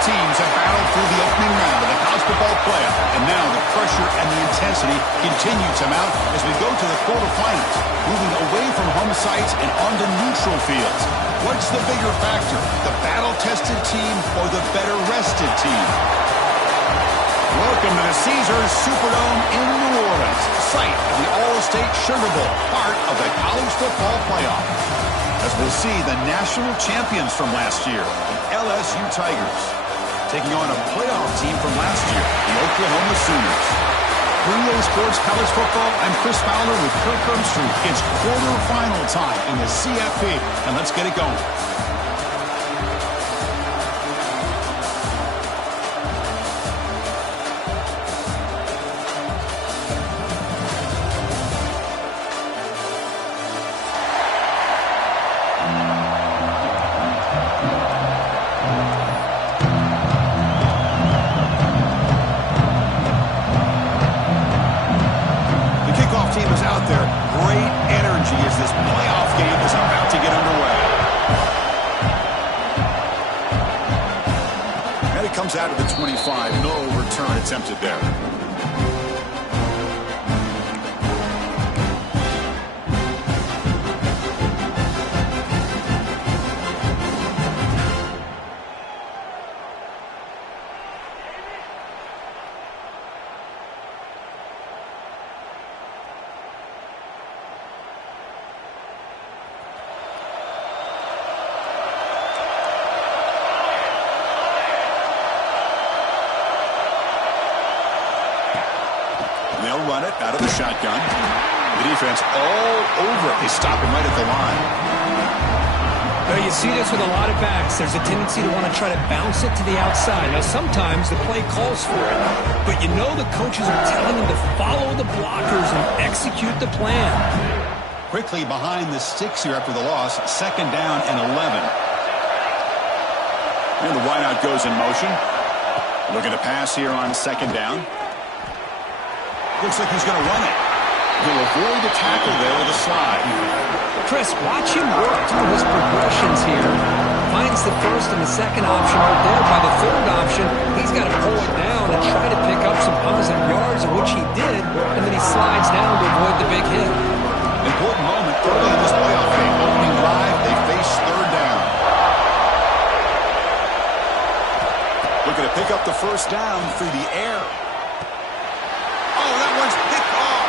teams have battled through the opening round of the college football playoff, and now the pressure and the intensity continue to mount as we go to the quarterfinals, moving away from home sites and onto neutral fields. What's the bigger factor, the battle-tested team or the better-rested team? Welcome to the Caesars Superdome in New Orleans, site of the All-State Sugar Bowl, part of the college football playoff. As we'll see the national champions from last year, the LSU Tigers, taking on a playoff team from last year, the Oklahoma Sooners. For EA Sports College Football, I'm Chris Fowler with Kirk Herbstreit. It's quarterfinal time in the CFP, and let's get it going. Out of the 25, no return attempted there. They'll run it out of the shotgun. The defense all over it. They stop him right at the line. Well, you see this with a lot of backs. There's a tendency to want to try to bounce it to the outside. Now, sometimes the play calls for it, but you know the coaches are telling them to follow the blockers and execute the plan. Quickly behind the sticks here after the loss. Second down and 11. And the wideout goes in motion. Looking to pass here on second down. Looks like he's going to run it. He'll avoid the tackle there with a slide. Chris, watch him work through his progressions here. Finds the first and the second option right there. By the third option, he's got to pull it down and try to pick up some positive yards, of which he did, and then he slides down to avoid the big hit. Important moment early in this playoff game. Opening drive, they face third down. Looking to pick up the first down through the air. Oh, that one's picked off.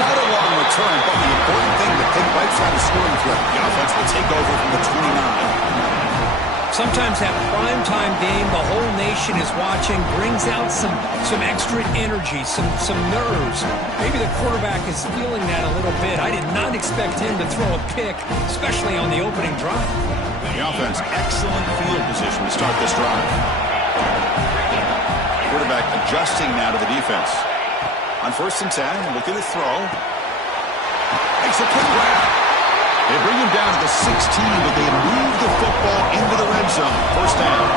Not a long return, but the important thing to pick right side of scoring threat. The offense will take over from the 29. Sometimes that primetime game, the whole nation is watching, brings out some extra energy, some nerves. Maybe the quarterback is feeling that a little bit. I did not expect him to throw a pick, especially on the opening drive. The offense, excellent field position to start this drive. Quarterback adjusting now to the defense. On 1st and 10, looking to throw. Makes a quick grab. They bring him down to the 16, but they move the football into the red zone. First down.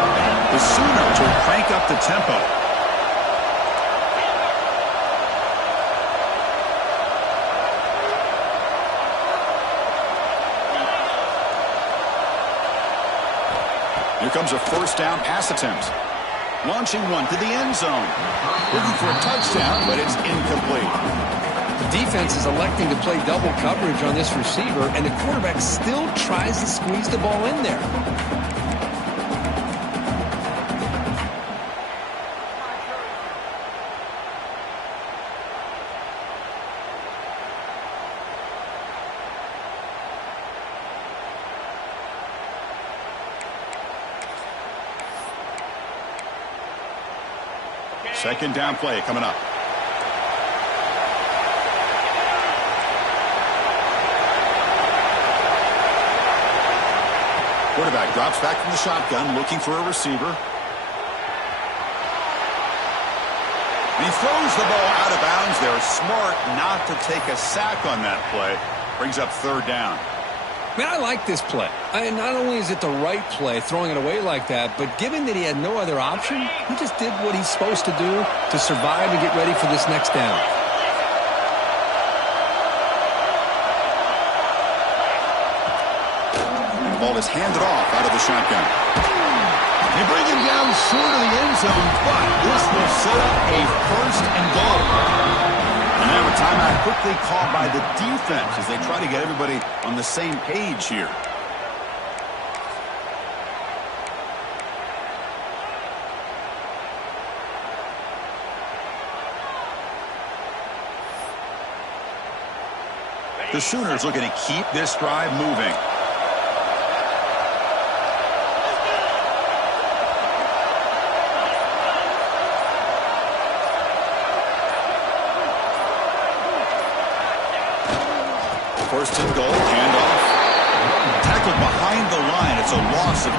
The Sooners will crank up the tempo. Here comes a first down pass attempt. Launching one to the end zone. Looking for a touchdown, but it's incomplete. The defense is electing to play double coverage on this receiver, and the quarterback still tries to squeeze the ball in there. Second down play coming up. Quarterback drops back from the shotgun, looking for a receiver. And he throws the ball out of bounds there. Smart not to take a sack on that play. Brings up third down. Man, I like this play. Not only is it the right play, throwing it away like that, but given that he had no other option, he just did what he's supposed to do to survive and get ready for this next down. The ball is handed off out of the shotgun. They bring him down short of the end zone, but this will set up a first and goal. And now a timeout quickly called by the defense as they try to get everybody on the same page here. The Sooners looking to keep this drive moving. First and goal, handoff. Tackled behind the line. It's a loss of 2.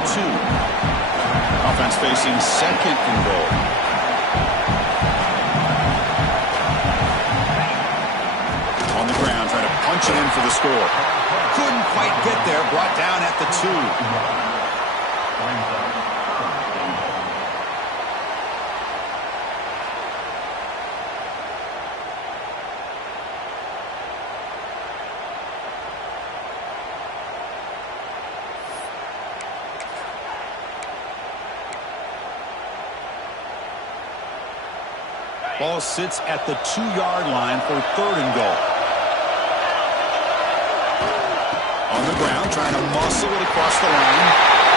Offense facing second and goal. On the ground, trying to punch it in for the score. Couldn't quite get there. Brought down at the 2. Ball sits at the 2-yard line for third and goal. On the ground, trying to muscle it across the line.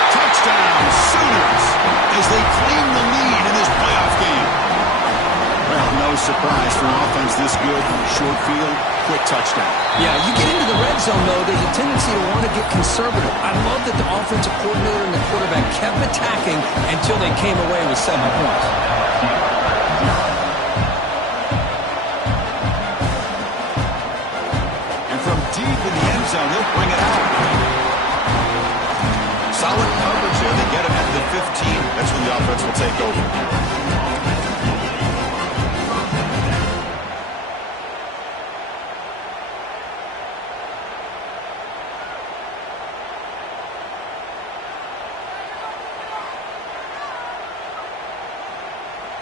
Touchdown, Sooners, as they claim the lead in this playoff game. Well, no surprise for an offense this good. Short field, quick touchdown. Yeah, you get into the red zone, though, there's a tendency to want to get conservative. I love that the offensive coordinator and the quarterback kept attacking until they came away with 7 points. Deep in the end zone, they'll bring it out. Solid coverage there. They get him at the 15. That's when the offense will take over.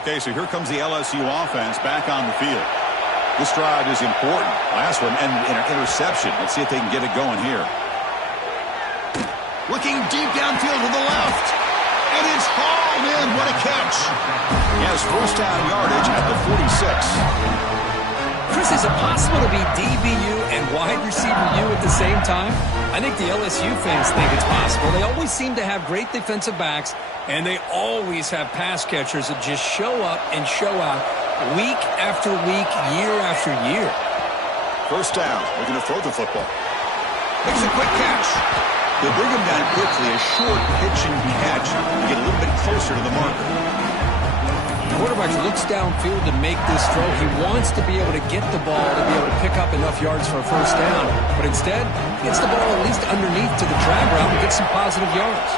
Okay, so here comes the LSU offense back on the field. This drive is important. Last one and an interception. Let's see if they can get it going here. Looking deep downfield to the left. And it's hauled in. What a catch. He has first down yardage at the 46. Chris, is it possible to be DBU and wide receiver U at the same time? I think the LSU fans think it's possible. They always seem to have great defensive backs, and they always have pass catchers that just show up and show out week after week, year after year. First down. Looking to throw the football. Makes a quick catch. They bring him down quickly. A short pitch and catch to get a little bit closer to the marker. The quarterback looks downfield to make this throw. He wants to be able to get the ball to be able to pick up enough yards for a first down. But instead, he gets the ball at least underneath to the drag route and gets some positive yards.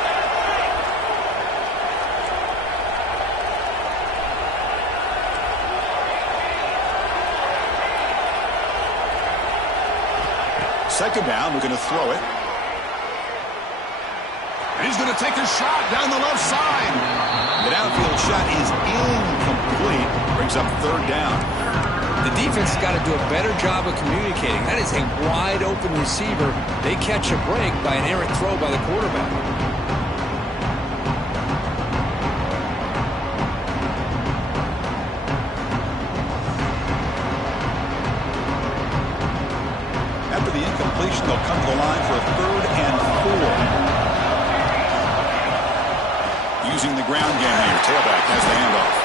Second down, we're going to throw it. And he's going to take a shot down the left side. The downfield shot is incomplete. Brings up third down. The defense has got to do a better job of communicating. That is a wide open receiver. They catch a break by an errant throw by the quarterback. They'll come to the line for a third and 4. Using the ground game here. Tailback has the handoff.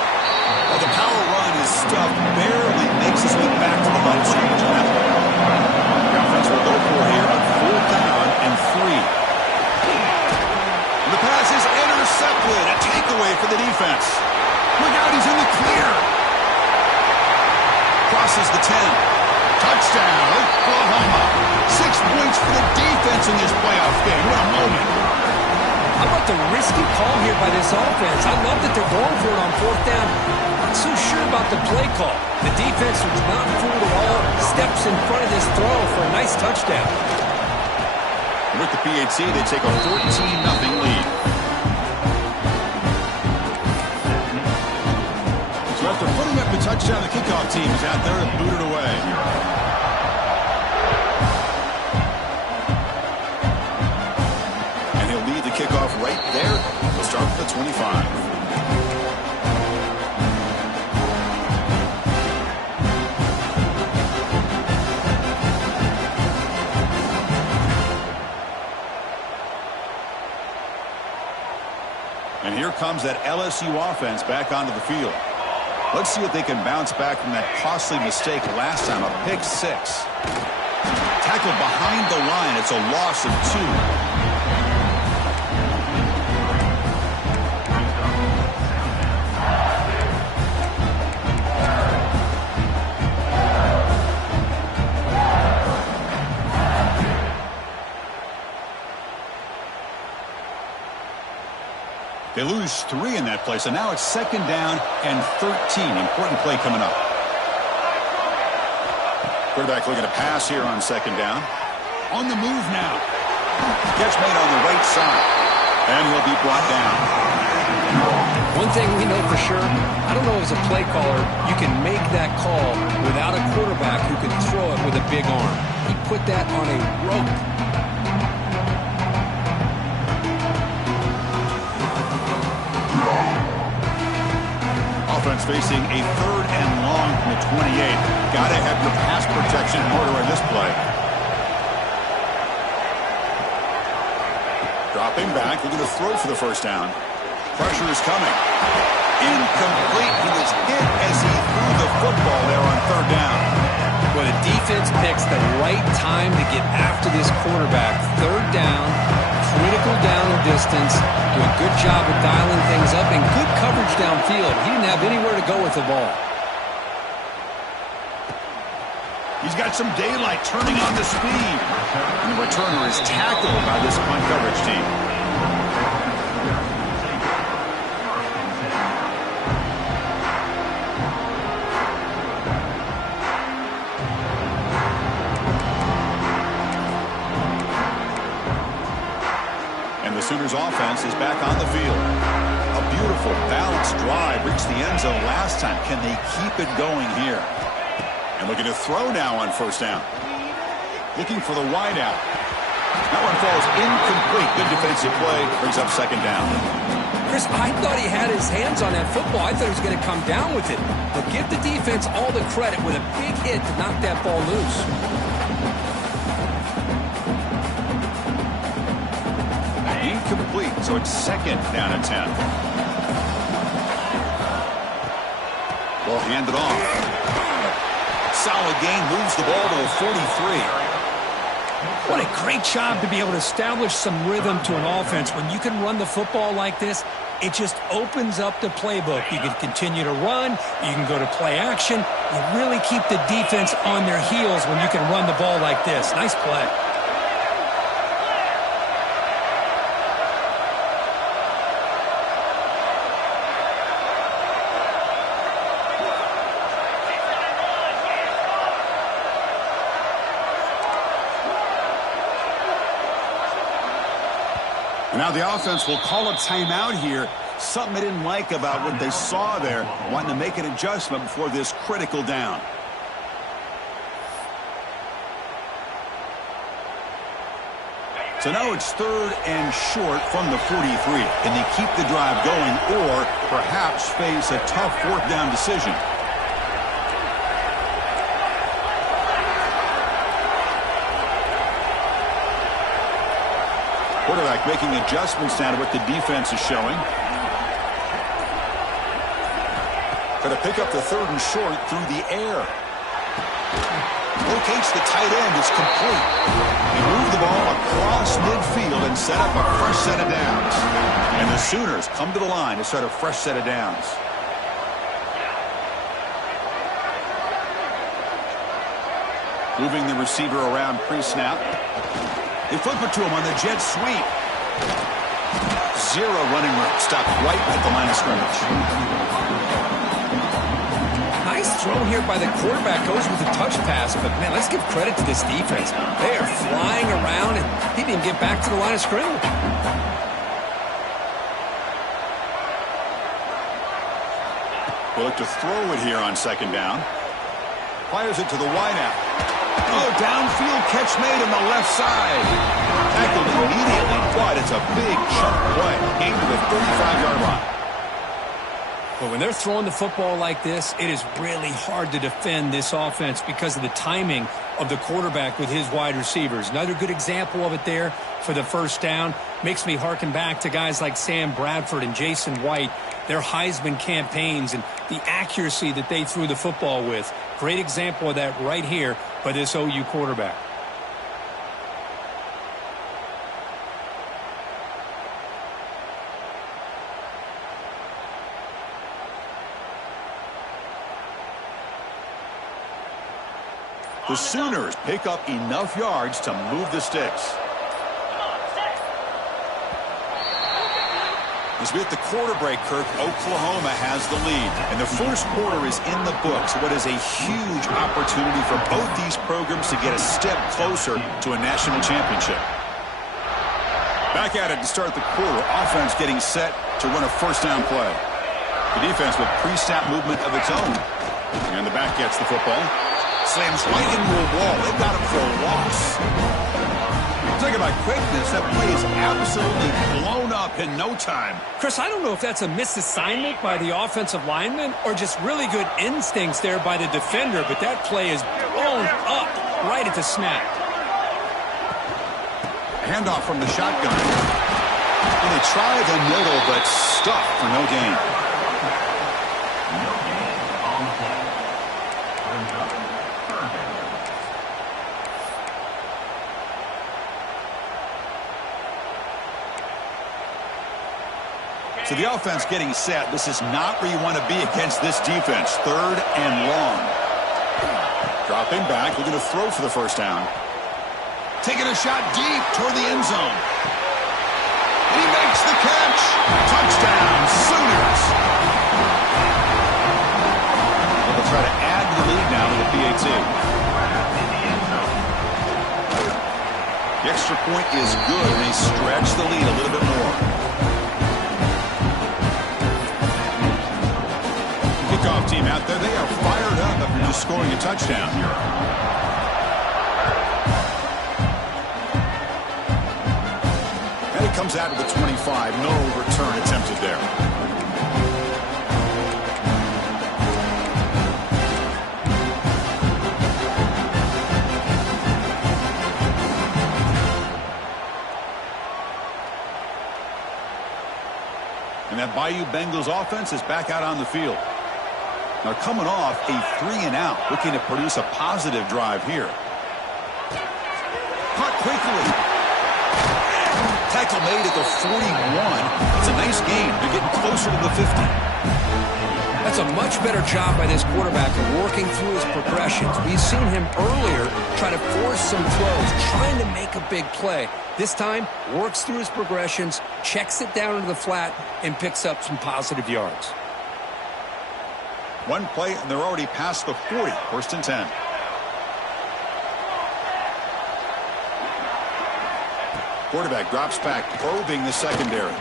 Well, the power run is stuffed. Barely makes his way back to the line of scrimmage on that one. The offense will go for here on fourth down and 3. And the pass is intercepted. A takeaway for the defense. Look out, he's in the clear. Crosses the 10. Touchdown, Oklahoma. 6 points for the defense in this playoff game. What a moment. How about the risky call here by this offense? I love that they're going for it on fourth down. Not so sure about the play call. The defense was not fooled at all. Steps in front of this throw for a nice touchdown. With the PAT, they take a 14-0 lead. So after putting up the touchdown, the kickoff team is out there and booted away. And he'll lead the kickoff right there. He'll start with the 25. comes that LSU offense back onto the field. Let's see if they can bounce back from that costly mistake last time, a pick six. Tackled behind the line. It's a loss of 2. They lose 3 in that play, so now it's 2nd down and 13. Important play coming up. Quarterback looking to pass here on 2nd down. On the move now. Catch made on the right side. And he'll be brought down. One thing we know for sure, I don't know as a play caller, you can make that call without a quarterback who can throw it with a big arm. He put that on a rope. Offense facing a 3rd and long from the 28. Got to have your pass protection in order in this play. Dropping back, looking to throw for the 1st down. Pressure is coming. Incomplete. He was hit as he threw the football there on 3rd down. Well, the defense picks the right time to get after this quarterback. 3rd down, critical down and distance. Do a good job of dialing things up and good coverage downfield. He didn't have anywhere to go with the ball. He's got some daylight turning on the speed. And the returner is tackled by this punt coverage team. And the Sooners offense is back on the field. A beautiful balanced drive reached the end zone last time. Can they keep it going here? And looking to throw now on 1st down. Looking for the wideout. That one falls incomplete. Good defensive play. Brings up 2nd down. Chris, I thought he had his hands on that football. I thought he was going to come down with it. But give the defense all the credit with a big hit to knock that ball loose. Incomplete, so it's 2nd down and 10. Ball handed off. Solid gain, moves the ball to the 43. What a great job to be able to establish some rhythm to an offense. When you can run the football like this, it just opens up the playbook. You can continue to run. You can go to play action. You really keep the defense on their heels when you can run the ball like this. Nice play. Now the offense will call a timeout here. Something they didn't like about what they saw there. Wanting to make an adjustment before this critical down. So now it's 3rd and short from the 43. Can they keep the drive going or perhaps face a tough 4th down decision? Quarterback making adjustments now to what the defense is showing. Got to pick up the 3rd and short through the air. Locates the tight end. It's complete. He moved the ball across midfield and set up a fresh set of downs. And the Sooners come to the line to start a fresh set of downs. Moving the receiver around pre-snap. They flip it to him on the jet sweep. 0 running room. Stopped right at the line of scrimmage. Nice throw here by the quarterback. Goes with a touch pass. But, man, let's give credit to this defense. They are flying around, and he didn't get back to the line of scrimmage. We'll look to throw it here on 2nd down. Fires it to the wideout. Oh, downfield catch made on the left side. Tackled immediately, but it's a big chunk play. Aimed to the 35-yard line. But when they're throwing the football like this, it is really hard to defend this offense because of the timing of the quarterback with his wide receivers. Another good example of it there for the first down. Makes me harken back to guys like Sam Bradford and Jason White, their Heisman campaigns and the accuracy that they threw the football with. Great example of that right here by this OU quarterback. The Sooners pick up enough yards to move the sticks. As we hit the quarter break, Kirk, Oklahoma has the lead. And the first quarter is in the books. What is a huge opportunity for both these programs to get a step closer to a national championship. Back at it to start the quarter. Offense getting set to run a first down play. The defense with pre-snap movement of its own. And the back gets the football. Slams right into a wall. They got him for a loss. Talk about quickness. That play is absolutely blown up in no time. Chris, I don't know if that's a misassignment by the offensive lineman or just really good instincts there by the defender, but that play is blown up right at the snap. Handoff from the shotgun. And they try the middle, but stuffed for no gain. So the offense getting set. This is not where you want to be against this defense. Third and long. Dropping back. Looking to throw for the first down. Taking a shot deep toward the end zone. And he makes the catch. Touchdown, Sooners. They'll try to add the lead now to the PAT. The extra point is good, and they stretch the lead a little bit more. Kickoff team out there, they are fired up after just scoring a touchdown. And it comes out of the 25. No return attempted there. And that Bayou Bengals offense is back out on the field. Now coming off a 3-and-out, looking to produce a positive drive here. Caught quickly. Tackle made at the 41. It's a nice game. They're getting closer to the 50. That's a much better job by this quarterback of working through his progressions. We've seen him earlier try to force some throws, trying to make a big play. This time, works through his progressions, checks it down into the flat, and picks up some positive yards. One play, and they're already past the 40. First and 10. Quarterback drops back, probing the secondary.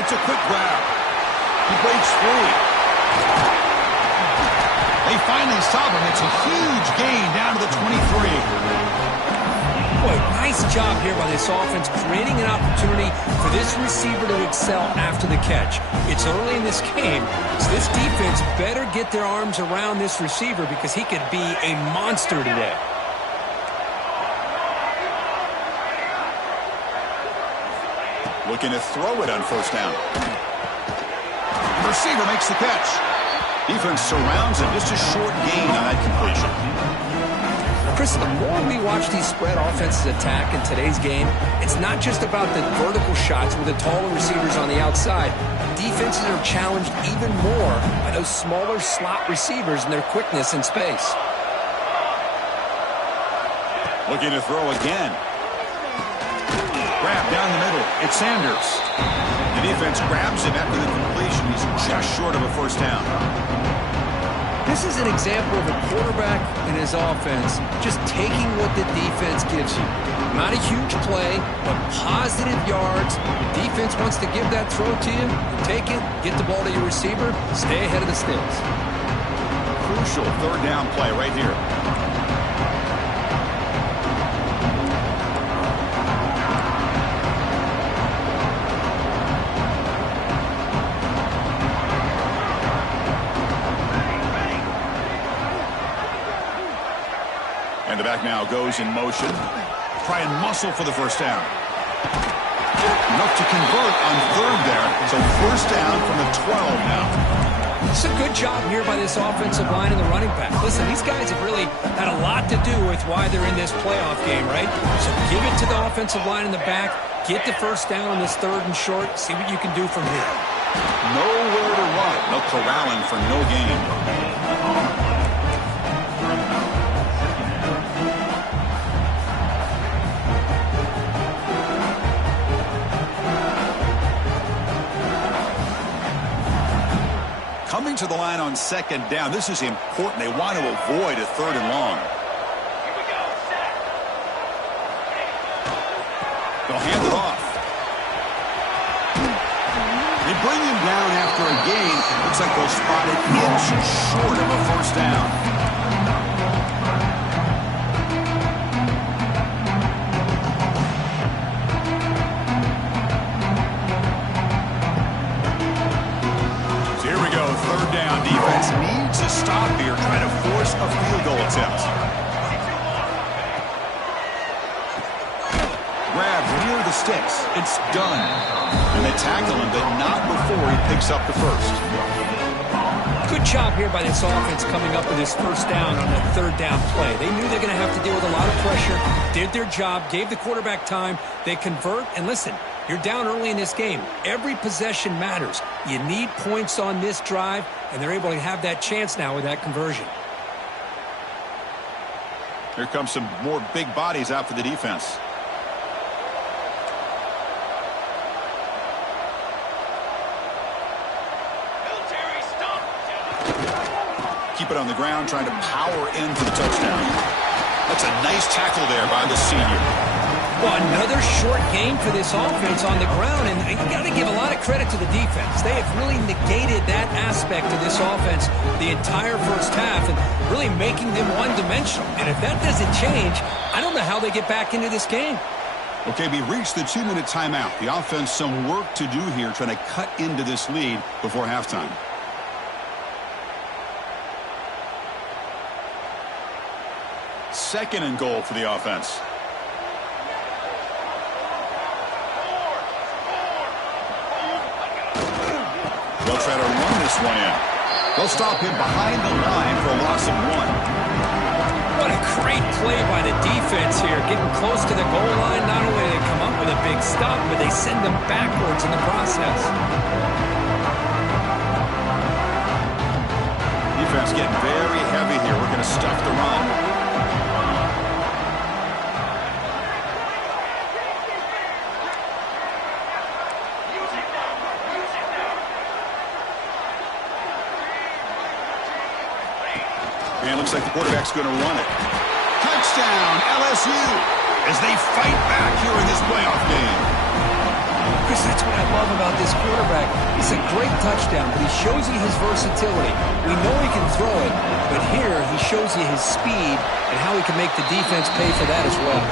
It's a quick grab. He breaks free. They finally stop him. It's a huge gain down to the 23. Boy, nice job here by this offense, creating an opportunity for this receiver to excel after the catch. It's early in this game, so this defense better get their arms around this receiver because he could be a monster today. Looking to throw it on first down. The receiver makes the catch. Defense surrounds him. Just a short gain on that completion. Chris, the more we watch these spread offenses attack in today's game, it's not just about the vertical shots with the taller receivers on the outside. Defenses are challenged even more by those smaller slot receivers and their quickness in space. Looking to throw again. Grab down the middle. It's Sanders. The defense grabs him after the completion. He's just short of a first down. This is an example of a quarterback and his offense just taking what the defense gives you. Not a huge play, but positive yards. The defense wants to give that throw to you. You take it, get the ball to your receiver, stay ahead of the sticks. Crucial third down play right here. And the back now goes in motion. Try and muscle for the first down. Enough to convert on third there. So first down from the 12 now. It's a good job here by this offensive line and the running back. Listen, these guys have really had a lot to do with why they're in this playoff game, right? So give it to the offensive line in the back. Get the first down on this third and short. See what you can do from here. Nowhere to run. No corralling for no gain. Coming to the line on second down. This is important. They want to avoid a third and long. They'll hand it off. They bring him down after a gain. Looks like they'll spot it inch short of a first down. Defense needs a stop here, trying to force a field goal attempt. Grab near the sticks. It's done. And they tackle him, but not before he picks up the first. Good job here by this offense coming up with this first down on that third down play. They knew they're going to have to deal with a lot of pressure, did their job, gave the quarterback time. They convert, and listen, you're down early in this game. Every possession matters. You need points on this drive, and they're able to have that chance now with that conversion. Here comes some more big bodies out for the defense. Keep it on the ground, trying to power in for the touchdown. That's a nice tackle there by the senior. Well, another short game for this offense on the ground, and you got to give a lot of credit to the defense. They have really negated that aspect of this offense the entire first half and really making them one-dimensional. And if that doesn't change, I don't know how they get back into this game. Okay, we reached the 2-minute timeout. The offense some work to do here, trying to cut into this lead before halftime. Second and goal for the offense. They'll try to run this one in. They'll stop him behind the line for a loss of 1. What a great play by the defense here. Getting close to the goal line. Not only do they come up with a big stop, but they send them backwards in the process. Defense getting very heavy here. We're going to stuff the run. And looks like the quarterback's going to run it. Touchdown, LSU, as they fight back here in this playoff game. Chris, that's what I love about this quarterback. It's a great touchdown, but he shows you his versatility. We know he can throw it, but here he shows you his speed and how he can make the defense pay for that as well.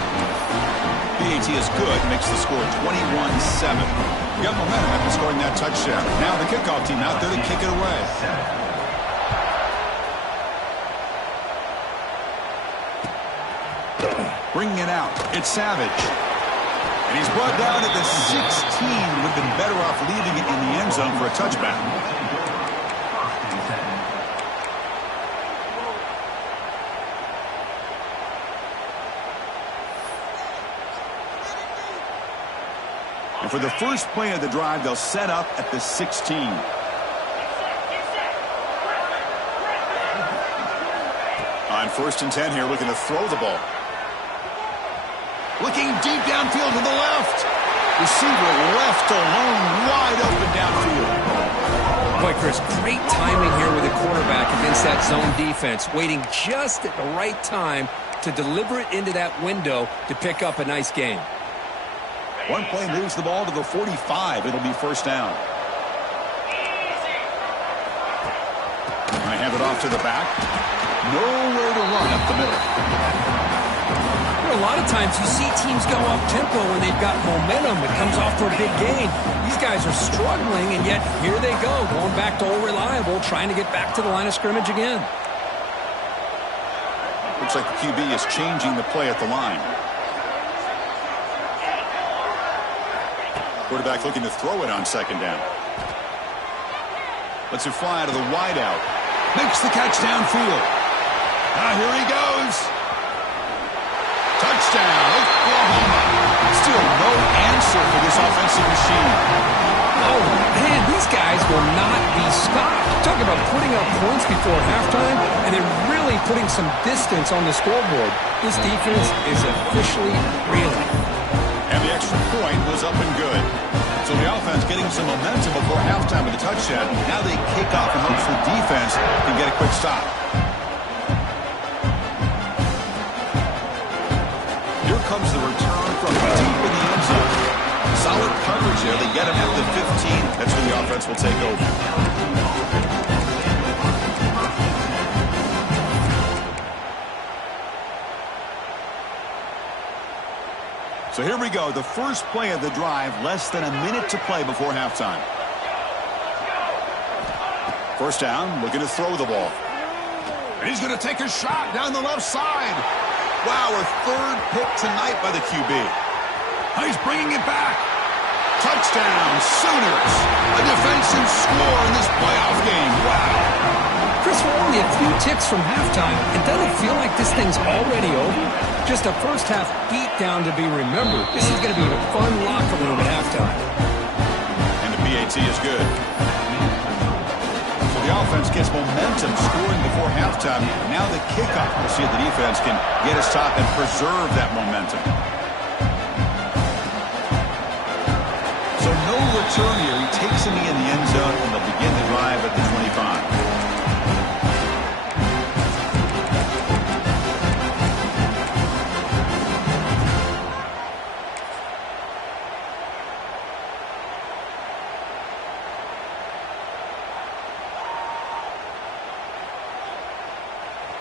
PAT is good, makes the score 21-7. You got momentum after scoring that touchdown. Now the kickoff team out there to kick it away. Bringing it out, it's Savage. And he's brought down at the 16. Would have been better off leaving it in the end zone for a touchback. And for the first play of the drive, they'll set up at the 16. On 1st and 10 here, looking to throw the ball. Looking deep downfield to the left. Receiver left alone, wide open downfield. Boy, Chris, great timing here with the quarterback against that zone defense, waiting just at the right time to deliver it into that window to pick up a nice gain. One play moves the ball to the 45. It'll be first down. I hand it off to the back. Nowhere to run up the middle. A lot of times you see teams go up-tempo when they've got momentum. It comes off for a big gain. These guys are struggling, and yet here they go, going back to old reliable, trying to get back to the line of scrimmage again. Looks like the QB is changing the play at the line. Quarterback looking to throw it on second down. Lets it fly out of the wideout. Makes the catch downfield. Now here he goes. Touchdown, Oklahoma. Still no answer for this offensive machine. Oh, man, these guys will not be stopped. Talk about putting up points before halftime and then really putting some distance on the scoreboard. This defense is officially reeling. And the extra point was up and good. So the offense getting some momentum before halftime with the touchdown. Now they kick off in hopes the defense can get a quick stop. Here comes the return from deep in the end zone. Solid coverage there. They get him at the 15. That's when the offense will take over. So here we go, the first play of the drive, less than a minute to play before halftime. First down, looking to throw the ball. And he's going to take a shot down the left side. Wow, a third pick tonight by the QB. Now he's bringing it back. Touchdown, Sooners. A defensive score in this playoff game. Wow. Chris, we're only a few ticks from halftime, and doesn't it feel like this thing's already over? Just a first-half beatdown to be remembered. This is going to be a fun locker room at halftime. And the PAT is good. So the offense gets momentum scoring before halftime. Now the kickoff. We'll see if the defense can get a stop and preserve that momentum. So no return here. He takes a knee in the end zone, and they'll begin the drive at the 25.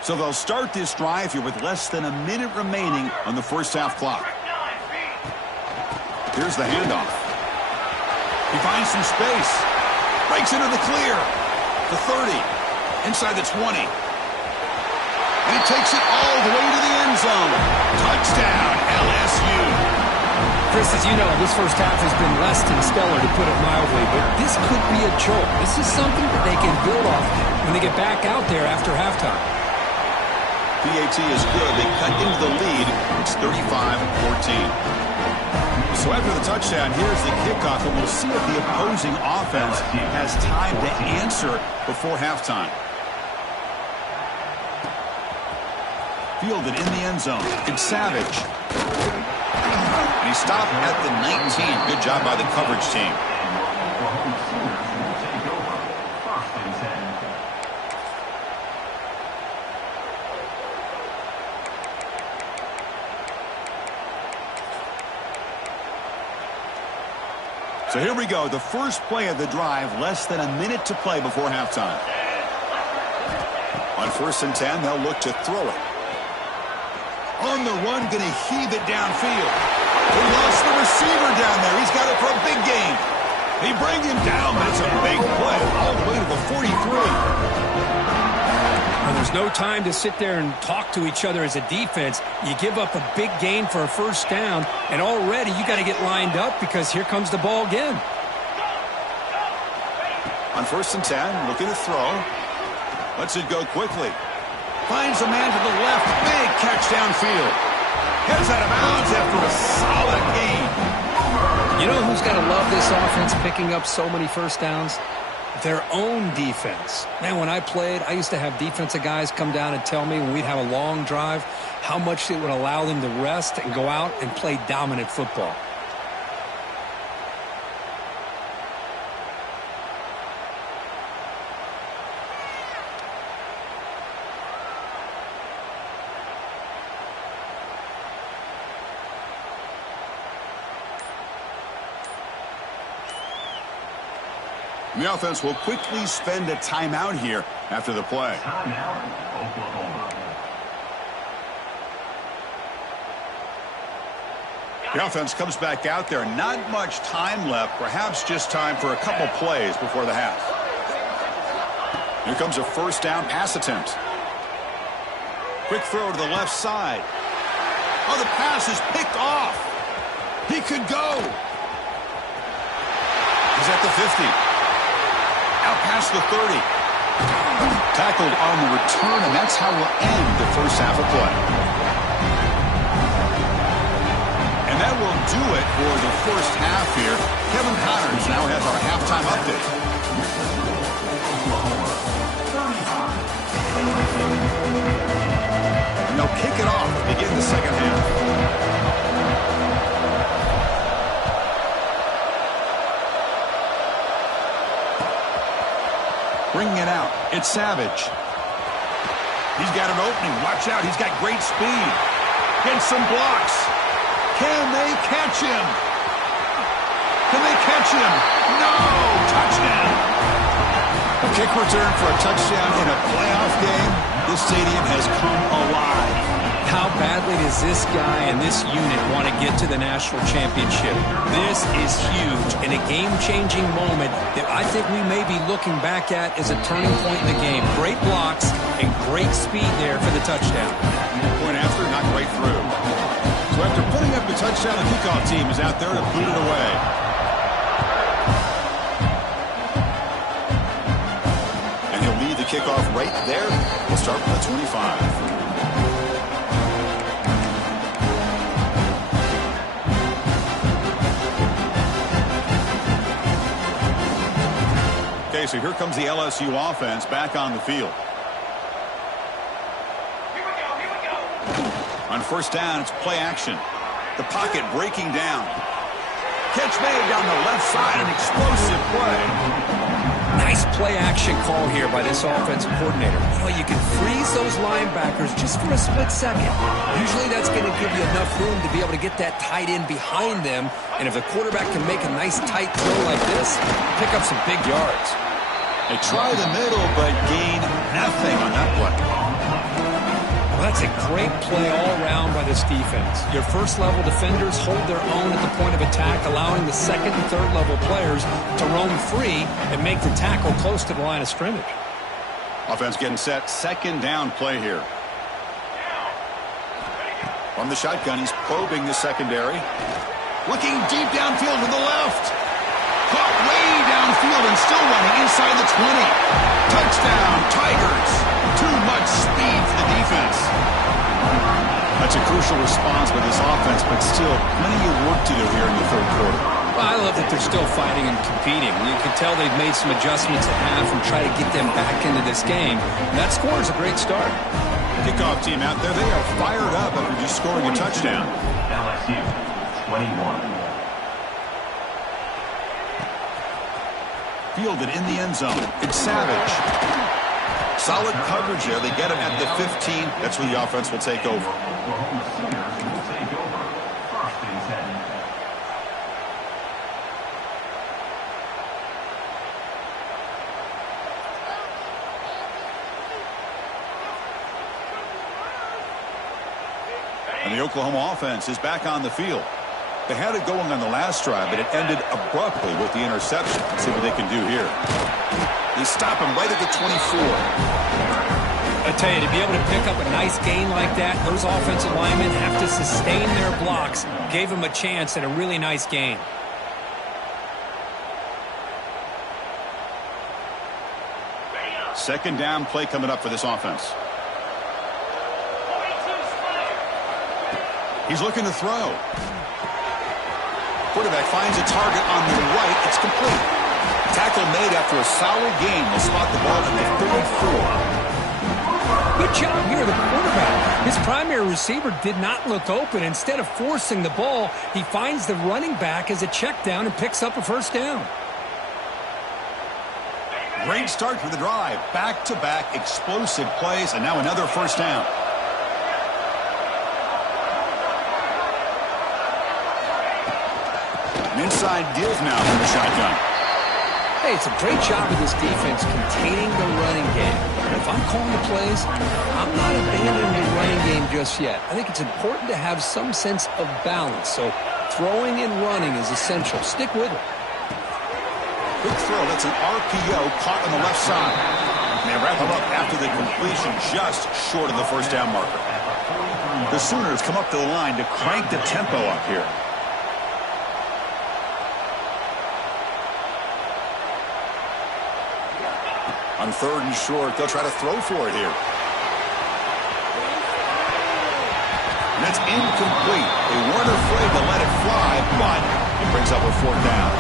So they'll start this drive here with less than a minute remaining on the first half clock. Here's the handoff. He finds some space. Breaks into the clear. The 30. Inside the 20. And he takes it all the way to the end zone. Touchdown, LSU. Chris, as you know, this first half has been less than stellar, to put it mildly, but this could be a jolt. This is something that they can build off when they get back out there after halftime. PAT is good. They cut into the lead. It's 35-14. So after the touchdown, here's the kickoff, and we'll see if the opposing offense has time to answer before halftime. Fielded in the end zone. It's Savage. And he stopped at the 19. Good job by the coverage team. So here we go, the first play of the drive, less than a minute to play before halftime. On 1st and 10, they'll look to throw it. On the run, going to heave it downfield. He lost the receiver down there. He's got it for a big gain. He brings him down, but it's a big play all the way to the 43. And there's no time to sit there and talk to each other as a defense. You give up a big gain for a first down, and already you got to get lined up because here comes the ball again. On 1st and 10, looking to throw. Lets it go quickly. Finds a man to the left. Big catch downfield. Heads out of bounds after a solid gain. You know who's got to love this offense picking up so many first downs? Their own defense. Man, when I played, I used to have defensive guys come down and tell me when we'd have a long drive how much it would allow them to rest and go out and play dominant football. And the offense will quickly spend a timeout here after the play. The offense comes back out there. Not much time left. Perhaps just time for a couple plays before the half. Here comes a first down pass attempt. Quick throw to the left side. Oh, the pass is picked off. He could go. He's at the 50. Out past the 30. Tackled on the return, and that's how we'll end the first half of play. And that will do it for the first half here. Kevin Connors now has our halftime update. And they'll kick it off to begin the second half. Bringing it out. It's Savage. He's got an opening. Watch out. He's got great speed. Gets some blocks. Can they catch him? Can they catch him? No! Touchdown! A kick return for a touchdown in a playoff game. This stadium has come alive. How badly does this guy and this unit want to get to the national championship? This is huge and a game-changing moment that I think we may be looking back at as a turning point in the game. Great blocks and great speed there for the touchdown. Point after, not right through. So after putting up the touchdown, the kickoff team is out there to boot it away. And he'll lead the kickoff right there. We'll start with the 25. Okay, so here comes the LSU offense back on the field. Here we go. On first down, it's play action. The pocket breaking down. Catch made down the left side, an explosive play. Nice play action call here by this offensive coordinator. You know, you can freeze those linebackers just for a split second. Usually that's going to give you enough room to be able to get that tight end behind them. And if the quarterback can make a nice tight throw like this, pick up some big yards. They try the middle, but gain nothing on that play. Well, that's a great play all around by this defense. Your first-level defenders hold their own at the point of attack, allowing the second and third-level players to roam free and make the tackle close to the line of scrimmage. Offense getting set. Second down play here. From the shotgun, he's probing the secondary. Looking deep downfield to the left. Caught way downfield and still running inside the 20. Touchdown, Tigers. Too much speed for the defense. That's a crucial response by this offense, but still plenty of work to do here in the third quarter. Well, I love that they're still fighting and competing. You can tell they've made some adjustments at half and try to get them back into this game. That score is a great start. Kickoff team out there, they are fired up after just scoring a touchdown. LSU 21. Fielded in the end zone. It's Savage. Solid coverage there. They get him at the 15. That's where the offense will take over. And the Oklahoma offense is back on the field. They had it going on the last drive, but it ended abruptly with the interception. Let's see what they can do here. They stop him right at the 24. I tell you, to be able to pick up a nice gain like that, those offensive linemen have to sustain their blocks. Gave them a chance at a really nice gain. Second down play coming up for this offense. He's looking to throw. Quarterback finds a target on the right. It's complete. Tackle made after a solid gain. They'll spot the ball at the 34. Good job here, the quarterback. His primary receiver did not look open. Instead of forcing the ball, he finds the running back as a check down and picks up a first down. Great start for the drive. Back-to-back explosive plays, and now another first down. Inside deals now from the shotgun. Hey, it's a great job of this defense containing the running game. If I'm calling the plays, I'm not abandoning the running game just yet. I think it's important to have some sense of balance. So throwing and running is essential. Stick with it. Quick throw. That's an RPO caught on the left side. And they wrap him up after the completion just short of the first down marker. The Sooners come up to the line to crank the tempo up here. On 3rd and short, they'll try to throw for it here. And that's incomplete. They weren't afraid to let it fly, but it brings up a 4th down.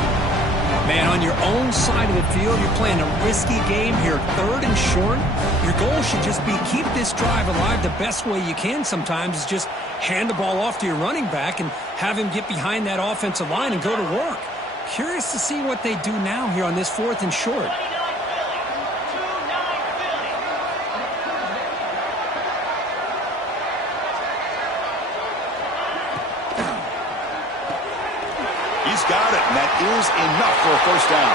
Man, on your own side of the field, you're playing a risky game here. 3rd and short, your goal should just be keep this drive alive the best way you can sometimes is just hand the ball off to your running back and have him get behind that offensive line and go to work. Curious to see what they do now here on this 4th and short. Got it, and that is enough for a first down.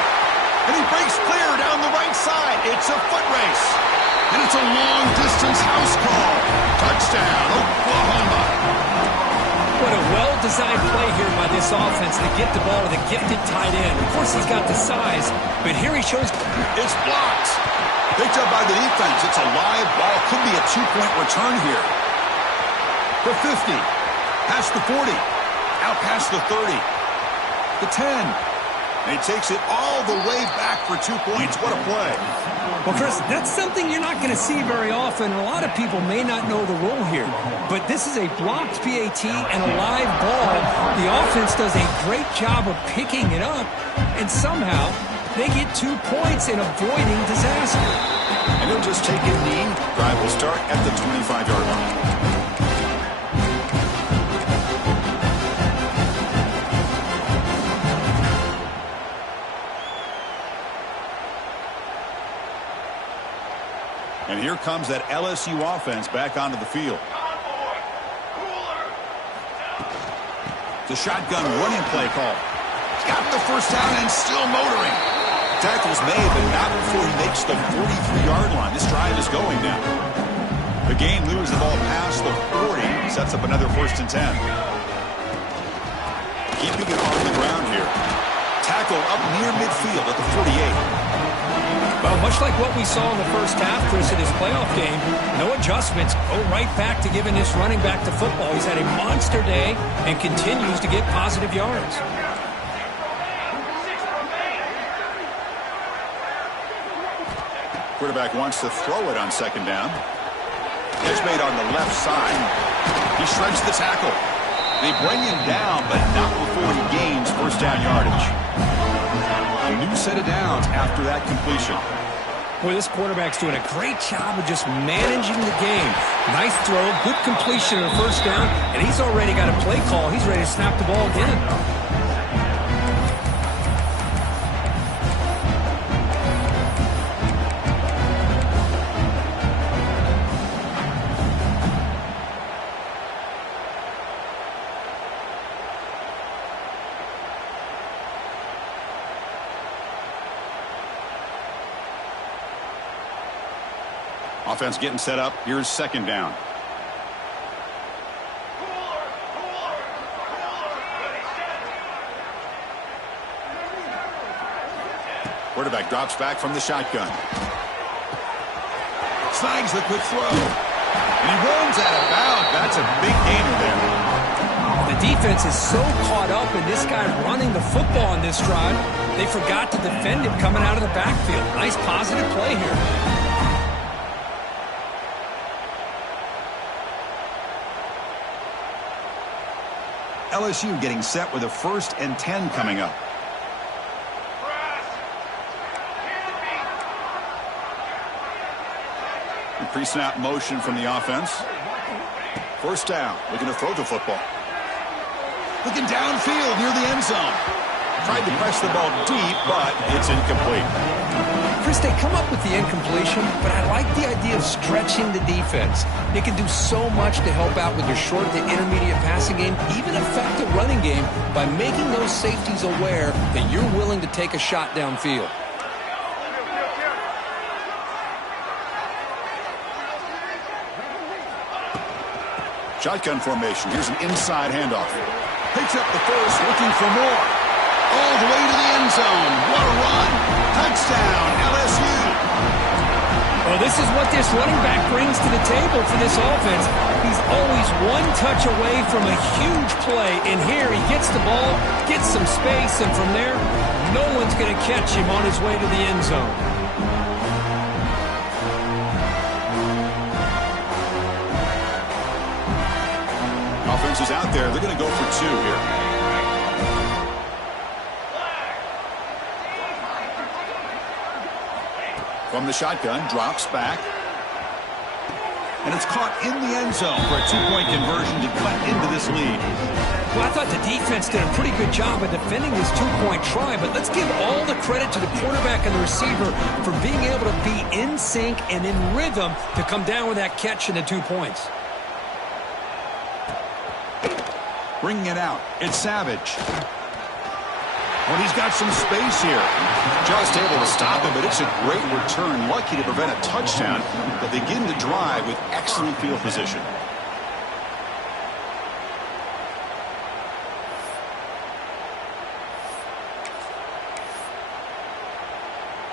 And he breaks clear down the right side. It's a foot race. And it's a long-distance house call. Touchdown, Oklahoma. What a well-designed play here by this offense to get the ball to the gifted tight end. Of course, he's got the size, but here he shows it's blocked. Picked up by the defense. It's a live ball. Could be a 2-point return here. The 50, past the 40, out past the 30. The 10. And he takes it all the way back for 2 points. What a play. Well, Chris, that's something you're not going to see very often. A lot of people may not know the rule here. But this is a blocked PAT and a live ball. The offense does a great job of picking it up. And somehow, they get 2 points in avoiding disaster. And he'll just take a knee. Drive will start at the 25-yard line. And here comes that LSU offense back onto the field. The shotgun running play call. He's got the first down and still motoring. Tackles made, but not before he makes the 43-yard line. This drive is going now. The game moves the ball past the 40. Sets up another 1st and 10. Keeping it on the ground here. Tackle up near midfield at the 48. Well, much like what we saw in the first half, Chris, in this playoff game, no adjustments. Go right back to giving this running back to football. He's had a monster day and continues to get positive yards. Quarterback wants to throw it on 2nd down. Catch made on the left side. He shreds the tackle. They bring him down, but not before he gains 1st down yardage. A new set of downs after that completion. Boy, this quarterback's doing a great job of just managing the game. Nice throw, good completion on 1st down, and he's already got a play call. He's ready to snap the ball again. Offense getting set up. Here's 2nd down. Quarterback drops back from the shotgun. Snags the quick throw. And he runs out of bounds. That's a big gainer there. The defense is so caught up in this guy running the football on this drive, they forgot to defend him coming out of the backfield. Nice positive play here. LSU getting set with a 1st and 10 coming up. Pre-snap motion from the offense. 1st down, looking to throw the football. Looking downfield near the end zone. Tried to press the ball deep, but it's incomplete. Chris, they come up with the incompletion, but I like the idea of stretching the defense. They can do so much to help out with your short to intermediate passing game, even affect the running game by making those safeties aware that you're willing to take a shot downfield. Shotgun formation. Here's an inside handoff. Picks up the first, looking for more. All the way to the end zone. What a run. Touchdown, LSU. Well, this is what this running back brings to the table for this offense. He's always one touch away from a huge play, and here he gets the ball, gets some space, and from there, no one's going to catch him on his way to the end zone. Offense is out there. They're going to go for 2 here. From the shotgun, drops back. And it's caught in the end zone for a 2-point conversion to cut into this lead. Well, I thought the defense did a pretty good job of defending this 2-point try, but let's give all the credit to the quarterback and the receiver for being able to be in sync and in rhythm to come down with that catch and the 2 points. Bringing it out. It's Savage. Well, he's got some space here. Just able to stop him, but it's a great return. Lucky to prevent a touchdown, but they begin the drive with excellent field position.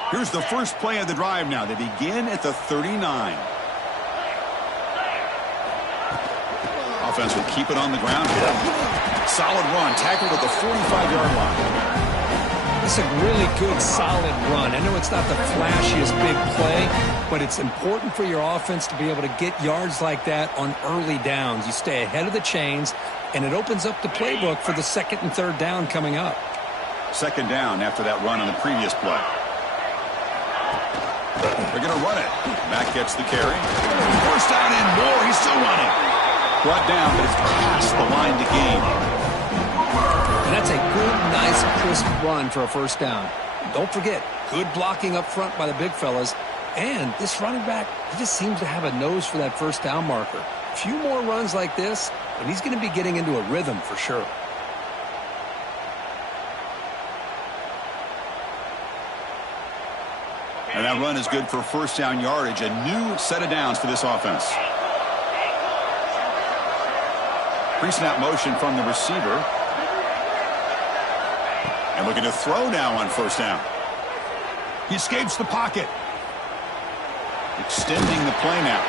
Here's the first play of the drive now. They begin at the 39. Offense will keep it on the ground here. Solid run, tackled at the 45-yard line. It's a really good, solid run. I know it's not the flashiest big play, but it's important for your offense to be able to get yards like that on early downs. You stay ahead of the chains, and it opens up the playbook for the 2nd and 3rd down coming up. 2nd down after that run on the previous play. They're going to run it. Mack gets the carry. First down and more. He's still running. Brought down, but it's past the line to gain. And that's a good, nice, crisp run for a first down. Don't forget, good blocking up front by the big fellas. And this running back, he just seems to have a nose for that first down marker. A few more runs like this, and he's going to be getting into a rhythm for sure. And that run is good for first down yardage. A new set of downs for this offense. Pre-snap motion from the receiver. And looking to throw now on first down. He escapes the pocket. Extending the play now.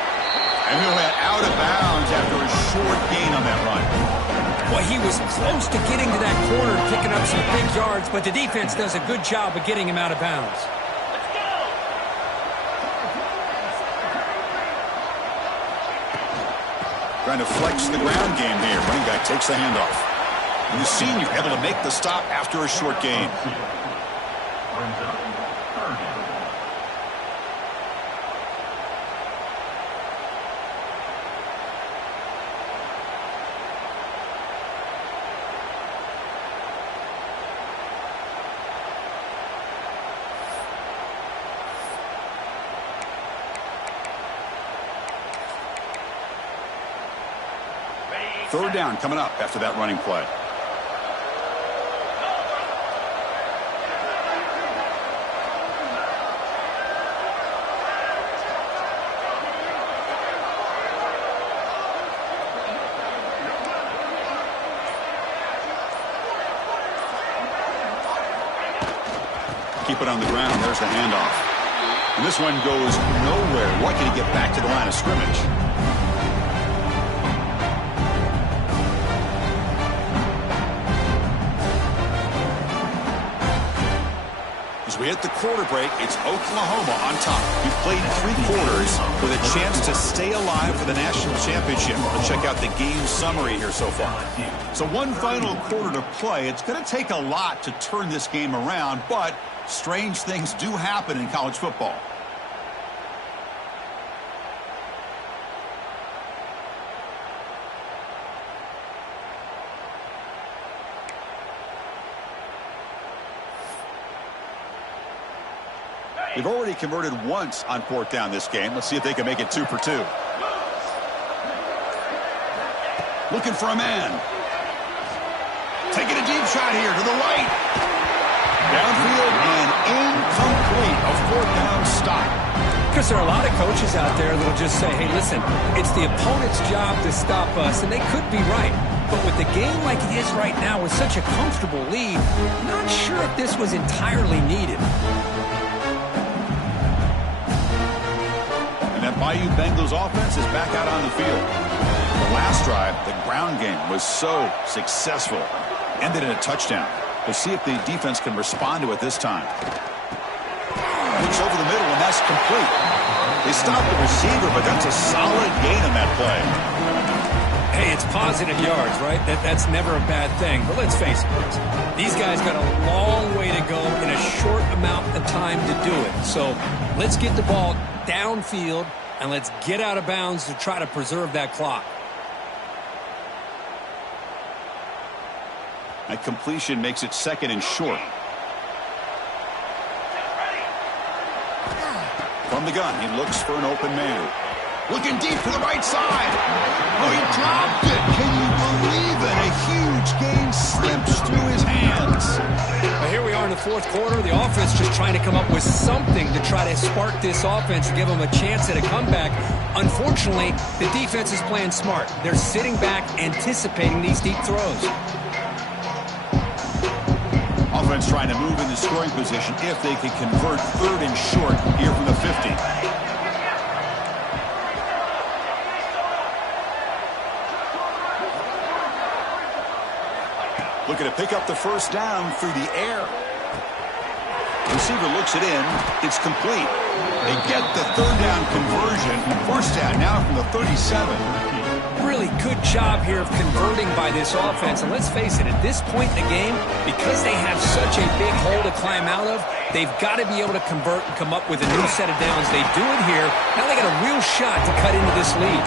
And he'll head out of bounds after a short gain on that run. Well, he was close to getting to that corner and picking up some big yards, but the defense does a good job of getting him out of bounds. Trying to flex the ground game here. Running back takes the handoff. And the senior able to make the stop after a short gain. Third down coming up after that running play. Keep it on the ground. There's the handoff. And this one goes nowhere. Lucky to get back to the line of scrimmage. We hit the quarter break. It's Oklahoma on top. We've played 3 quarters with a chance to stay alive for the national championship. Let's check out the game summary here so far. So one final quarter to play. It's going to take a lot to turn this game around, but strange things do happen in college football. They've already converted once on 4th down this game. Let's see if they can make it 2 for 2. Looking for a man. Taking a deep shot here to the right. Downfield and incomplete. A 4th down stop. Because there are a lot of coaches out there that will just say, hey, listen, it's the opponent's job to stop us, and they could be right. But with the game like it is right now with such a comfortable lead, not sure if this was entirely needed. Bayou Bengals offense is back out on the field. The last drive, the ground game was so successful. Ended in a touchdown. We'll see if the defense can respond to it this time. Looks over the middle, and that's complete. They stopped the receiver, but that's a solid gain on that play. Hey, it's positive yards, right? That's never a bad thing. But let's face it, these guys got a long way to go in a short amount of time to do it. So let's get the ball downfield, and let's get out of bounds to try to preserve that clock. That completion makes it second and short. From the gun, he looks for an open man. Looking deep to the right side. Oh, he dropped it. Can you believe it? A huge gain slips through his hands. Well, here we are in the fourth quarter. The offense just trying to come up with something to try to spark this offense and give them a chance at a comeback. Unfortunately, the defense is playing smart. They're sitting back, anticipating these deep throws. Offense trying to move in the scoring position if they can convert third and short here from the 50. Looking to pick up the first down through the air. Receiver looks it in. It's complete. They get the third down conversion. First down now from the 37. Really good job here of converting by this offense. And let's face it, at this point in the game, because they have such a big hole to climb out of, they've got to be able to convert and come up with a new set of downs. They do it here. Now they got a real shot to cut into this lead.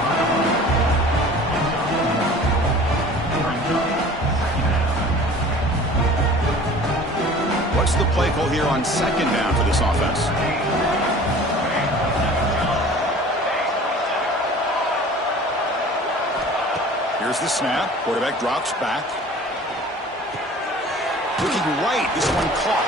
What's the play call here on second down for this offense? Here's the snap. Quarterback drops back. Looking right. This one caught.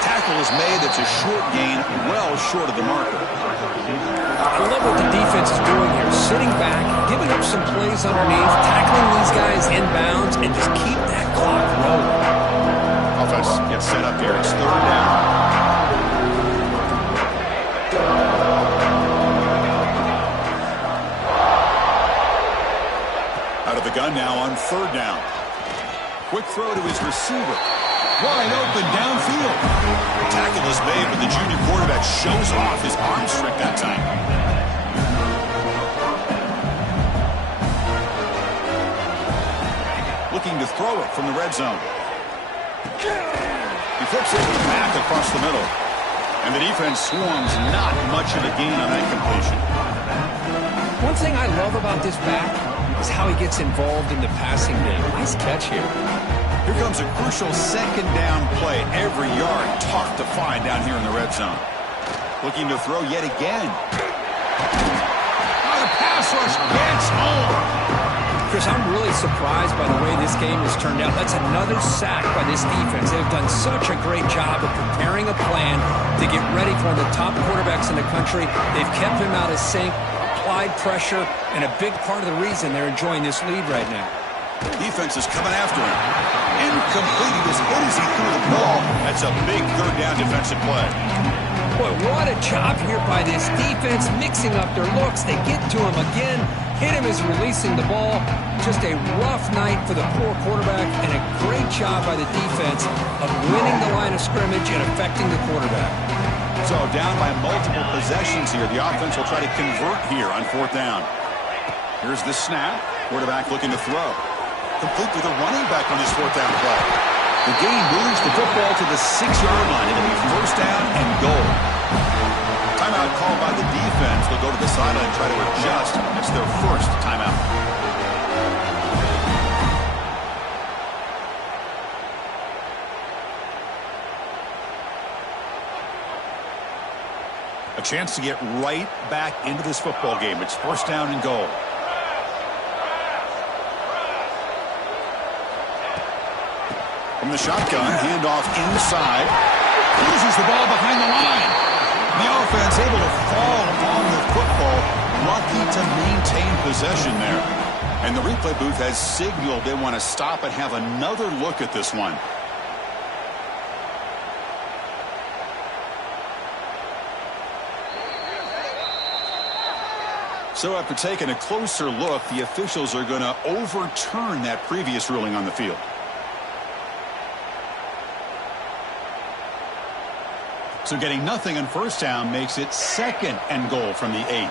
Tackle is made. It's a short gain, well short of the marker. I love what the defense is doing here. Sitting back, giving up some plays underneath, tackling these guys inbounds, and just keep that clock rolling. Offense gets set up here. It's third down. Out of the gun now on third down. Quick throw to his receiver. Wide open downfield. Tackle is made, but the junior quarterback shows off his arm strength that time. Looking to throw it from the red zone. He flips it back across the middle. And the defense swarms not much of a gain on that completion. One thing I love about this back is how he gets involved in the passing game. Nice catch here. Here comes a crucial second down play. Every yard tough to find down here in the red zone. Looking to throw yet again. Oh, the pass rush gets home. Chris, I'm really surprised by the way this game has turned out. That's another sack by this defense. They've done such a great job of preparing a plan to get ready for one of the top quarterbacks in the country. They've kept him out of sync, applied pressure, and a big part of the reason they're enjoying this lead right now. Defense is coming after him. Incomplete. He was hit as he threw the ball. That's a big third down defensive play. Boy, what a job here by this defense, mixing up their looks. They get to him again. Hit him as releasing the ball. Just a rough night for the poor quarterback, and a great job by the defense of winning the line of scrimmage and affecting the quarterback. So down by multiple possessions here. The offense will try to convert here on fourth down. Here's the snap. Quarterback looking to throw. Complete to the running back on this fourth down play. The gain moves the football to the 6-yard line. It'll be first down and goal. Timeout called by the defense. They'll go to the sideline and try to adjust. It's their first timeout. A chance to get right back into this football game. It's first down and goal. From the shotgun, handoff inside. Loses the ball behind the line. The offense able to fall on the football. Lucky to maintain possession there. And the replay booth has signaled they want to stop and have another look at this one. So after taking a closer look, the officials are going to overturn that previous ruling on the field. So getting nothing on first down makes it 2nd and goal from the 8.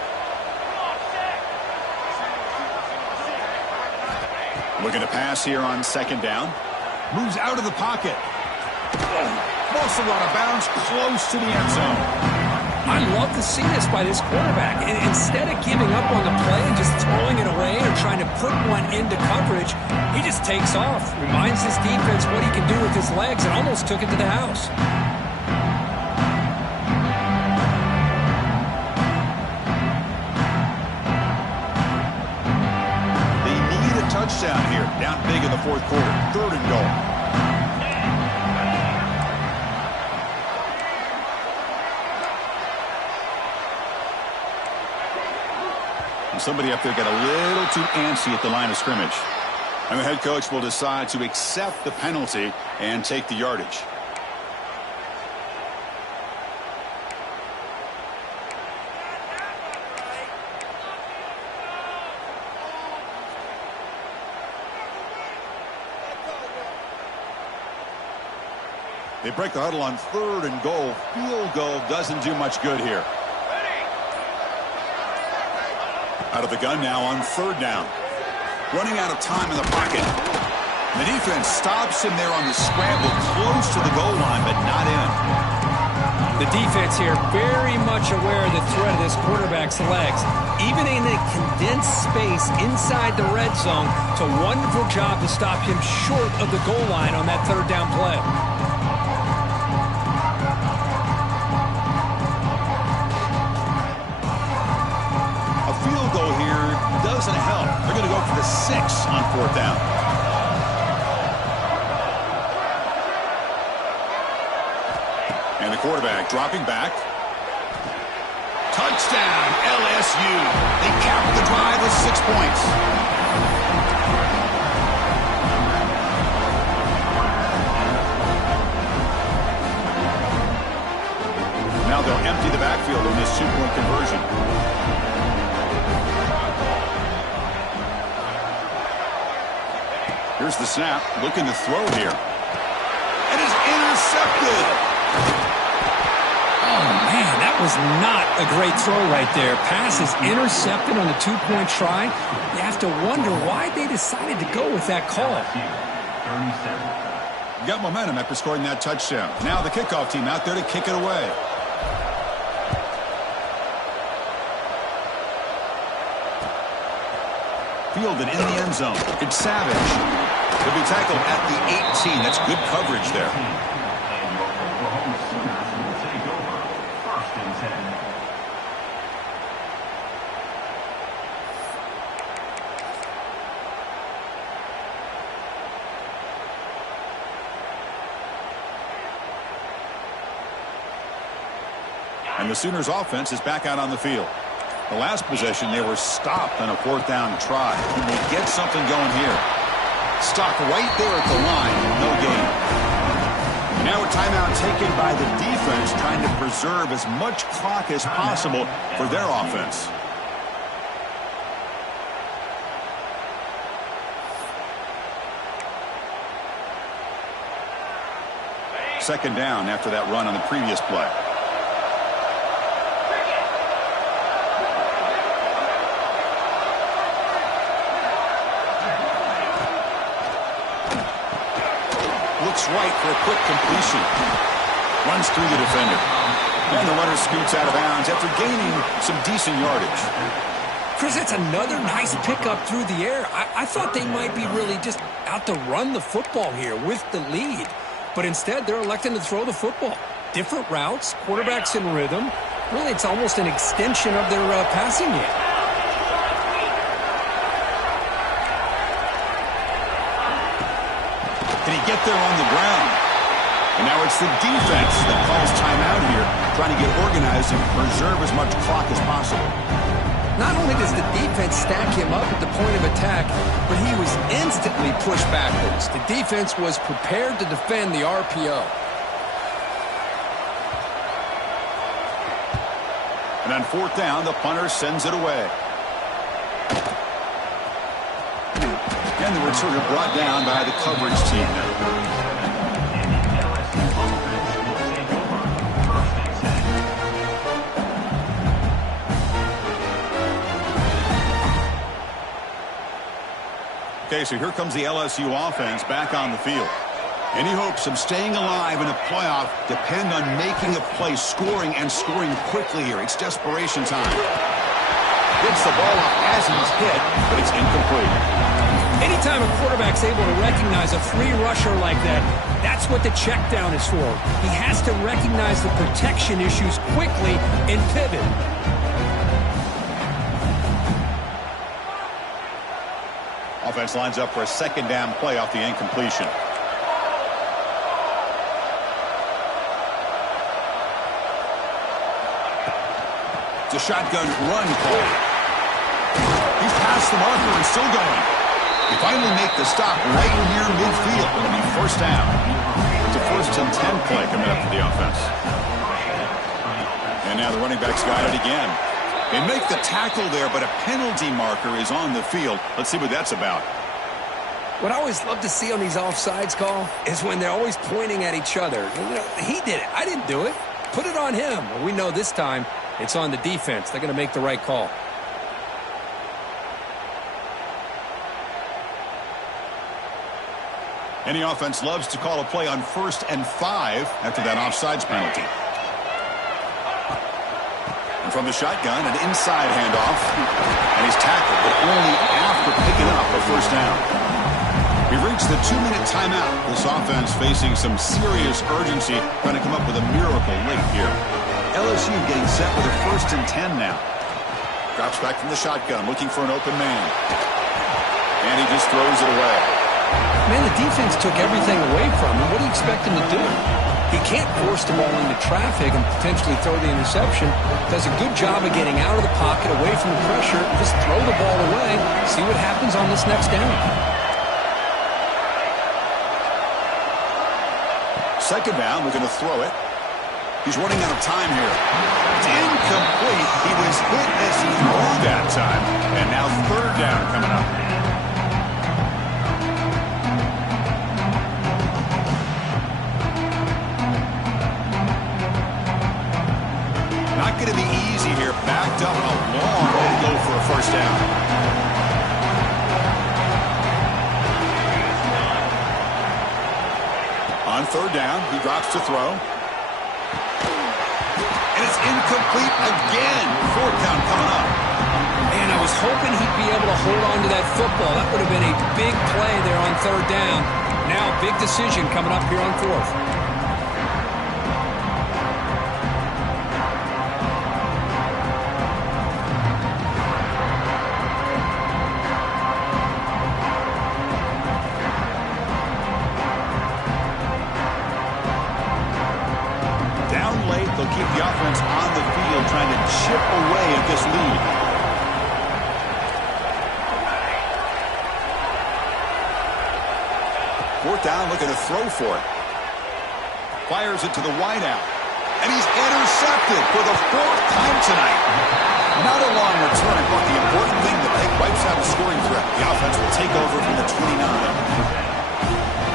Looking to pass here on 2nd down. Moves out of the pocket. Ball's run out of bounds close to the end zone. I love to see this by this quarterback. And instead of giving up on the play and just throwing it away or trying to put one into coverage, he just takes off, reminds his defense what he can do with his legs, and almost took it to the house. They need a touchdown here. Down big in the 4th quarter. 3rd and goal. Somebody up there got a little too antsy at the line of scrimmage. And the head coach will decide to accept the penalty and take the yardage. They break the huddle on 3rd and goal. Field goal doesn't do much good here. Out of the gun now on 3rd down. Running out of time in the pocket. The defense stops him there on the scramble close to the goal line, but not in. The defense here very much aware of the threat of this quarterback's legs. Even in a condensed space inside the red zone, it's a wonderful job to stop him short of the goal line on that 3rd down play. Doesn't help. They're going to go for the 6 on 4th down. And the quarterback dropping back. Touchdown, LSU. They cap the drive with 6 points. Now they'll empty the backfield in this 2-point conversion. Here's the snap, looking to throw here. It is intercepted. Oh, man, that was not a great throw right there. Pass is intercepted on the 2-point try. You have to wonder why they decided to go with that call. Got momentum after scoring that touchdown. Now the kickoff team out there to kick it away. Fielded in the end zone. It's Savage. He'll be tackled at the 18. That's good coverage there. And your Oklahoma Sooners will take over 1st and 10. And the Sooners offense is back out on the field. The last possession, they were stopped on a 4th down try. Can they get something going here? Stopped right there at the line, no gain. Now a timeout taken by the defense, trying to preserve as much clock as possible for their offense. Second down after that run on the previous play. Looks right for a quick completion. Runs through the defender. And the runner scoots out of bounds after gaining some decent yardage. Chris, that's another nice pickup through the air. I thought they might be really just out to run the football here with the lead. But instead, they're electing to throw the football. Different routes, quarterbacks in rhythm. Really, it's almost an extension of their passing game. Can he get there on the ground? And now it's the defense that calls timeout here, trying to get organized and preserve as much clock as possible. Not only does the defense stack him up at the point of attack, but he was instantly pushed backwards. The defense was prepared to defend the RPO. And on 4th down, the punter sends it away. And the returner brought down by the coverage team now. Okay, so here comes the LSU offense back on the field. Any hopes of staying alive in a playoff depend on making a play, scoring, and scoring quickly here. It's desperation time. Gets the ball up as he's hit, but it's incomplete. Anytime a quarterback's able to recognize a free rusher like that, that's what the check down is for. He has to recognize the protection issues quickly and pivot. Offense lines up for a second down play off the incompletion. It's a shotgun run call. He's past the marker and still going. They finally make the stop right near midfield. It'll be first down. It's a 1st and 10 play coming up for the offense. And now the running back's got it again. They make the tackle there, but a penalty marker is on the field. Let's see what that's about. What I always love to see on these offsides call is when they're always pointing at each other. You know, he did it. I didn't do it. Put it on him. Well, we know this time it's on the defense. They're going to make the right call. Any offense loves to call a play on 1st and 5 after that offsides penalty. And from the shotgun, an inside handoff. And he's tackled, but only after picking up a first down. We've reached the 2-minute timeout. This offense facing some serious urgency, trying to come up with a miracle late here. LSU getting set with a 1st and 10 now. Drops back from the shotgun, looking for an open man. And he just throws it away. Man, the defense took everything away from him. What do you expect him to do? He can't force the ball into traffic and potentially throw the interception. Does a good job of getting out of the pocket, away from the pressure, and just throw the ball away. See what happens on this next down. Second down, we're going to throw it. He's running out of time here. It's incomplete. He was hit as he threw that time. And now 3rd down coming up. Not going to be easy here. Backed up a long way to go for a first down. On 3rd down, he drops to throw. And it's incomplete again. 4th down coming up. Man, I was hoping he'd be able to hold on to that football. That would have been a big play there on 3rd down. Now, big decision coming up here on 4th. They'll keep the offense on the field trying to chip away at this lead. 4th down, looking to throw for it. Fires it to the wideout. And he's intercepted for the 4th time tonight. Not a long return, but the important thing, the Peg wipes out a scoring threat. The offense will take over from the 29.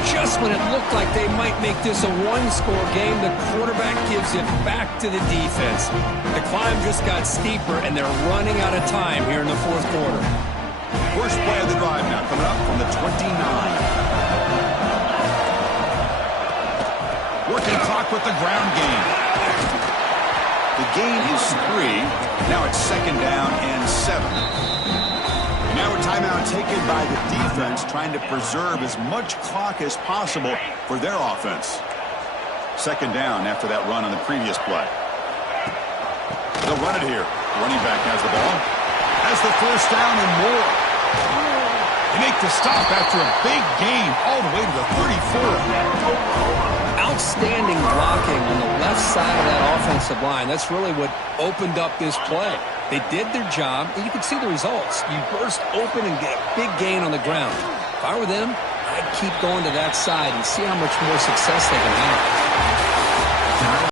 Just when it looked like they might make this a one-score game, the quarterback gives it back to the defense. The climb just got steeper, and they're running out of time here in the 4th quarter. First play of the drive now coming up from the 29. Working clock with the ground game. The gain is 3. Now it's 2nd down and 7. Now a timeout taken by the defense, trying to preserve as much clock as possible for their offense. 2nd down after that run on the previous play. They'll run it here. Running back has the ball. Has the 1st down and more. They make the stop after a big gain all the way to the 34. Outstanding blocking on the left side of that offensive line. That's really what opened up this play. They did their job, and you can see the results. You burst open and get a big gain on the ground. If I were them, I'd keep going to that side and see how much more success they can have.